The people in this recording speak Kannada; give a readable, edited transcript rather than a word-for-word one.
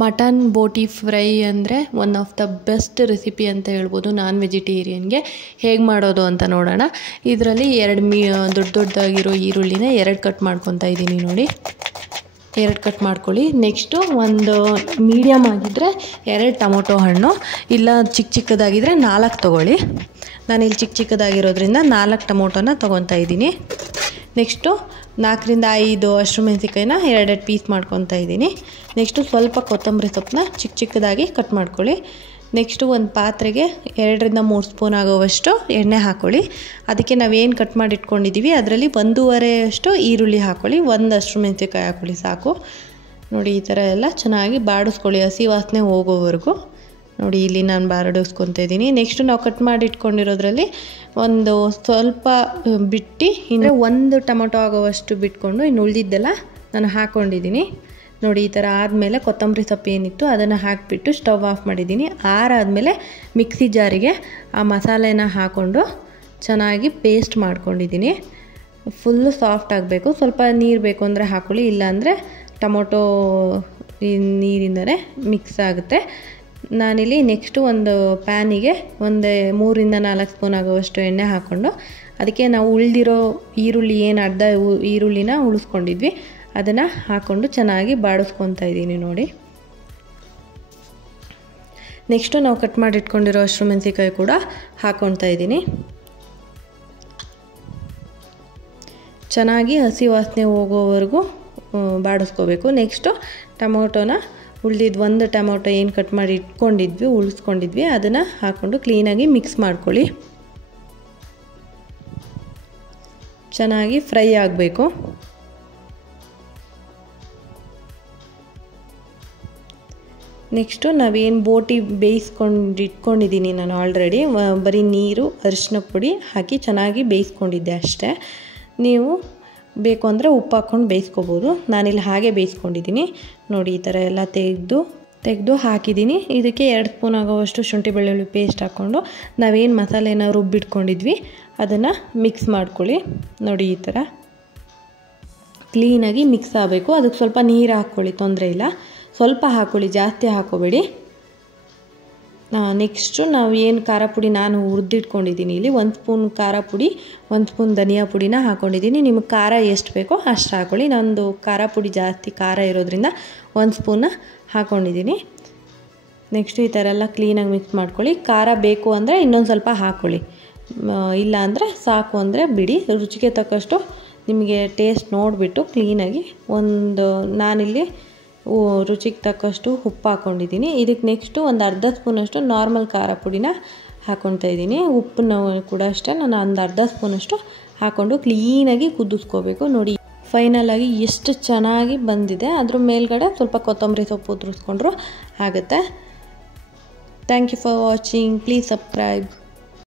ಮಟನ್ ಬೋಟಿ ಫ್ರೈ ಅಂದರೆ one of the best recipe ಅಂತ ಹೇಳ್ಬೋದು ನಾನ್ ವೆಜಿಟೇರಿಯನ್ಗೆ. ಹೇಗೆ ಮಾಡೋದು ಅಂತ ನೋಡೋಣ. ಇದರಲ್ಲಿ ದೊಡ್ಡದಾಗಿರೋ ಈರುಳ್ಳಿನ 2 ಕಟ್ ಮಾಡ್ಕೊತಾ ಇದ್ದೀನಿ ನೋಡಿ. 2 ಕಟ್ ಮಾಡ್ಕೊಳ್ಳಿ. ನೆಕ್ಸ್ಟು ಒಂದು ಮೀಡಿಯಮ್ ಆಗಿದ್ದರೆ 2 ಟೊಮೊಟೊ ಹಣ್ಣು, ಇಲ್ಲ ಚಿಕ್ಕದಾಗಿದ್ದರೆ 4 ತೊಗೊಳ್ಳಿ. ನಾನಿಲ್ಲಿ ಚಿಕ್ಕದಾಗಿರೋದ್ರಿಂದ 4 ಟೊಮೊಟೊನ ತೊಗೊತಾ ಇದ್ದೀನಿ. ನೆಕ್ಸ್ಟು 4 ರಿಂದ 5 ಹಸಿಮೆಣಸಿನಕಾಯಿನ 2 ಪೀಸ್ ಮಾಡ್ಕೊತಾ ಇದ್ದೀನಿ. ನೆಕ್ಸ್ಟು ಸ್ವಲ್ಪ ಕೊತ್ತಂಬರಿ ಸೊಪ್ಪನ್ನ ಚಿಕ್ಕದಾಗಿ ಕಟ್ ಮಾಡ್ಕೊಳ್ಳಿ. ನೆಕ್ಸ್ಟು ಒಂದು ಪಾತ್ರೆಗೆ 2 ರಿಂದ 3 ಸ್ಪೂನ್ ಆಗೋವಷ್ಟು ಎಣ್ಣೆ ಹಾಕ್ಕೊಳ್ಳಿ. ಅದಕ್ಕೆ ನಾವೇನು ಕಟ್ ಮಾಡಿ ಇಟ್ಕೊಂಡಿದ್ದೀವಿ ಅದರಲ್ಲಿ 1.5 ಅಷ್ಟು ಈರುಳ್ಳಿ ಹಾಕ್ಕೊಳ್ಳಿ, 1 ಹಸಿಮೆಣಸಿನಕಾಯಿ ಹಾಕ್ಕೊಳ್ಳಿ ಸಾಕು. ನೋಡಿ ಈ ಥರ ಎಲ್ಲ ಚೆನ್ನಾಗಿ ಬಾಡಿಸ್ಕೊಳ್ಳಿ, ಹಸಿ ವಾಸನೆ ಹೋಗೋವರೆಗೂ. ನೋಡಿ ಇಲ್ಲಿ ನಾನು ಬಾಡಿಸ್ಕೊತಾ ಇದ್ದೀನಿ. ನೆಕ್ಸ್ಟು ನಾವು ಕಟ್ ಮಾಡಿ ಇಟ್ಕೊಂಡಿರೋದ್ರಲ್ಲಿ ಒಂದು ಸ್ವಲ್ಪ ಬಿಟ್ಟು ಇನ್ನು 1 ಟೊಮೊಟೊ ಆಗೋವಷ್ಟು ಬಿಟ್ಕೊಂಡು ಇನ್ನು ಉಳಿದಿದ್ದೆಲ್ಲ ನಾನು ಹಾಕ್ಕೊಂಡಿದ್ದೀನಿ. ನೋಡಿ ಈ ಥರ ಆದಮೇಲೆ ಕೊತ್ತಂಬರಿ ಸೊಪ್ಪು ಏನಿತ್ತು ಅದನ್ನು ಹಾಕಿಬಿಟ್ಟು ಸ್ಟವ್ ಆಫ್ ಮಾಡಿದ್ದೀನಿ. ಆರಾದಮೇಲೆ ಮಿಕ್ಸಿ ಜಾರಿಗೆ ಆ ಮಸಾಲೆನ ಹಾಕ್ಕೊಂಡು ಚೆನ್ನಾಗಿ ಪೇಸ್ಟ್ ಮಾಡ್ಕೊಂಡಿದ್ದೀನಿ. ಫುಲ್ಲು ಸಾಫ್ಟ್ ಆಗಬೇಕು. ಸ್ವಲ್ಪ ನೀರು ಬೇಕು ಅಂದರೆ ಹಾಕ್ಕೊಳ್ಳಿ, ಇಲ್ಲಾಂದರೆ ಟೊಮೊಟೊ ನೀರಿಂದಲೇ ಮಿಕ್ಸ್ ಆಗುತ್ತೆ. ನಾನಿಲ್ಲಿ ನೆಕ್ಸ್ಟು ಒಂದು ಪ್ಯಾನಿಗೆ 3 ರಿಂದ 4 ಸ್ಪೂನ್ ಆಗುವಷ್ಟು ಎಣ್ಣೆ ಹಾಕ್ಕೊಂಡು ಅದಕ್ಕೆ ನಾವು ಉಳಿದಿರೋ ಈರುಳ್ಳಿ ಏನು ಅರ್ಧ ಈರುಳ್ಳಿನ ಉಳಿಸ್ಕೊಂಡಿದ್ವಿ ಅದನ್ನು ಹಾಕ್ಕೊಂಡು ಚೆನ್ನಾಗಿ ಬಾಡಿಸ್ಕೊತಾ ಇದ್ದೀನಿ ನೋಡಿ. ನೆಕ್ಸ್ಟು ನಾವು ಕಟ್ ಮಾಡಿ ಇಟ್ಕೊಂಡಿರೋ ಹಸಿಮೆಣಸಿನಕಾಯಿ ಕೂಡ ಹಾಕ್ಕೊತಾ ಇದ್ದೀನಿ. ಚೆನ್ನಾಗಿ ಹಸಿ ವಾಸನೆ ಹೋಗೋವರೆಗೂ ಬಾಡಿಸ್ಕೋಬೇಕು. ನೆಕ್ಸ್ಟು ಟೊಮೊಟೊನ ಉಳಿದಿದ್ದು 1 ಟೊಮೊಟೊ ಏನು ಕಟ್ ಮಾಡಿ ಉಳಿಸ್ಕೊಂಡಿದ್ವಿ ಅದನ್ನು ಹಾಕ್ಕೊಂಡು ಕ್ಲೀನಾಗಿ ಮಿಕ್ಸ್ ಮಾಡ್ಕೊಳ್ಳಿ. ಚೆನ್ನಾಗಿ ಫ್ರೈ ಆಗಬೇಕು. ನೆಕ್ಸ್ಟು ನಾವೇನು ಬೋಟಿ ಇಟ್ಕೊಂಡಿದ್ದೀನಿ ನಾನು ಆಲ್ರೆಡಿ, ಬರೀ ನೀರು ಅರಿಶಿನ ಪುಡಿ ಹಾಕಿ ಚೆನ್ನಾಗಿ ಬೇಯಿಸ್ಕೊಂಡಿದ್ದೆ ಅಷ್ಟೇ. ನೀವು ಬೇಕು ಅಂದರೆ ಉಪ್ಪು ಹಾಕ್ಕೊಂಡು ಬೇಯಿಸ್ಕೊಬೋದು. ನಾನಿಲ್ಲಿ ಹಾಗೆ ಬೇಯಿಸ್ಕೊಂಡಿದ್ದೀನಿ ನೋಡಿ. ಈ ಥರ ಎಲ್ಲ ತೆಗೆದು ಹಾಕಿದ್ದೀನಿ. ಇದಕ್ಕೆ 2 ಸ್ಪೂನ್ ಆಗೋವಷ್ಟು ಶುಂಠಿ ಬೆಳ್ಳುಳ್ಳಿ ಪೇಸ್ಟ್ ಹಾಕ್ಕೊಂಡು ನಾವೇನು ಮಸಾಲೆನ ರುಬ್ಬಿಟ್ಕೊಂಡಿದ್ವಿ ಅದನ್ನು ಮಿಕ್ಸ್ ಮಾಡ್ಕೊಳ್ಳಿ. ನೋಡಿ ಈ ಥರ ಕ್ಲೀನಾಗಿ ಮಿಕ್ಸ್ ಆಗಬೇಕು. ಅದಕ್ಕೆ ಸ್ವಲ್ಪ ನೀರು ಹಾಕ್ಕೊಳ್ಳಿ, ತೊಂದರೆ ಇಲ್ಲ. ಸ್ವಲ್ಪ ಹಾಕ್ಕೊಳ್ಳಿ, ಜಾಸ್ತಿ ಹಾಕ್ಕೋಬೇಡಿ. ನೆಕ್ಸ್ಟು ನಾವು ಏನು ಖಾರ ಪುಡಿ ನಾನು ಹುರಿದಿಟ್ಕೊಂಡಿದ್ದೀನಿ ಇಲ್ಲಿ 1 ಸ್ಪೂನ್ ಖಾರ ಪುಡಿ, 1 ಸ್ಪೂನ್ ಧನಿಯಾ ಪುಡಿನ ಹಾಕ್ಕೊಂಡಿದ್ದೀನಿ. ನಿಮಗೆ ಖಾರ ಎಷ್ಟು ಬೇಕೋ ಅಷ್ಟು ಹಾಕ್ಕೊಳ್ಳಿ. ನಂದು ಖಾರ ಪುಡಿ ಜಾಸ್ತಿ ಖಾರ ಇರೋದ್ರಿಂದ 1 ಸ್ಪೂನ ಹಾಕ್ಕೊಂಡಿದ್ದೀನಿ. ನೆಕ್ಸ್ಟು ಈ ಥರ ಎಲ್ಲ ಕ್ಲೀನಾಗಿ ಮಿಕ್ಸ್ ಮಾಡ್ಕೊಳ್ಳಿ. ಖಾರ ಬೇಕು ಅಂದರೆ ಇನ್ನೊಂದು ಸ್ವಲ್ಪ ಹಾಕ್ಕೊಳ್ಳಿ, ಇಲ್ಲ ಅಂದರೆ ಸಾಕು ಅಂದರೆ ಬಿಡಿ. ರುಚಿಗೆ ತಕ್ಕಷ್ಟು ನಿಮಗೆ ಟೇಸ್ಟ್ ನೋಡಿಬಿಟ್ಟು ಕ್ಲೀನಾಗಿ ನಾನಿಲ್ಲಿ ರುಚಿಗೆ ತಕ್ಕಷ್ಟು ಉಪ್ಪು ಹಾಕ್ಕೊಂಡಿದ್ದೀನಿ. ಇದಕ್ಕೆ ನೆಕ್ಸ್ಟು ಒಂದು ಅರ್ಧ ಸ್ಪೂನಷ್ಟು ನಾರ್ಮಲ್ ಖಾರ ಪುಡಿನ ಹಾಕ್ಕೊತಾ ಇದ್ದೀನಿ. ಉಪ್ಪನ್ನ ಕೂಡ ಅಷ್ಟೇ ನಾನು ಒಂದು ಅರ್ಧ ಸ್ಪೂನಷ್ಟು ಹಾಕ್ಕೊಂಡು ಕ್ಲೀನಾಗಿ ಕುದಿಸ್ಕೋಬೇಕು. ನೋಡಿ ಫೈನಲಾಗಿ ಎಷ್ಟು ಚೆನ್ನಾಗಿ ಬಂದಿದೆ. ಅದ್ರ ಮೇಲ್ಗಡೆ ಸ್ವಲ್ಪ ಕೊತ್ತಂಬರಿ ಸೊಪ್ಪು ಉದುರಿಸ್ಕೊಂಡ್ರು ಆಗುತ್ತೆ. Thank you for watching. Please subscribe.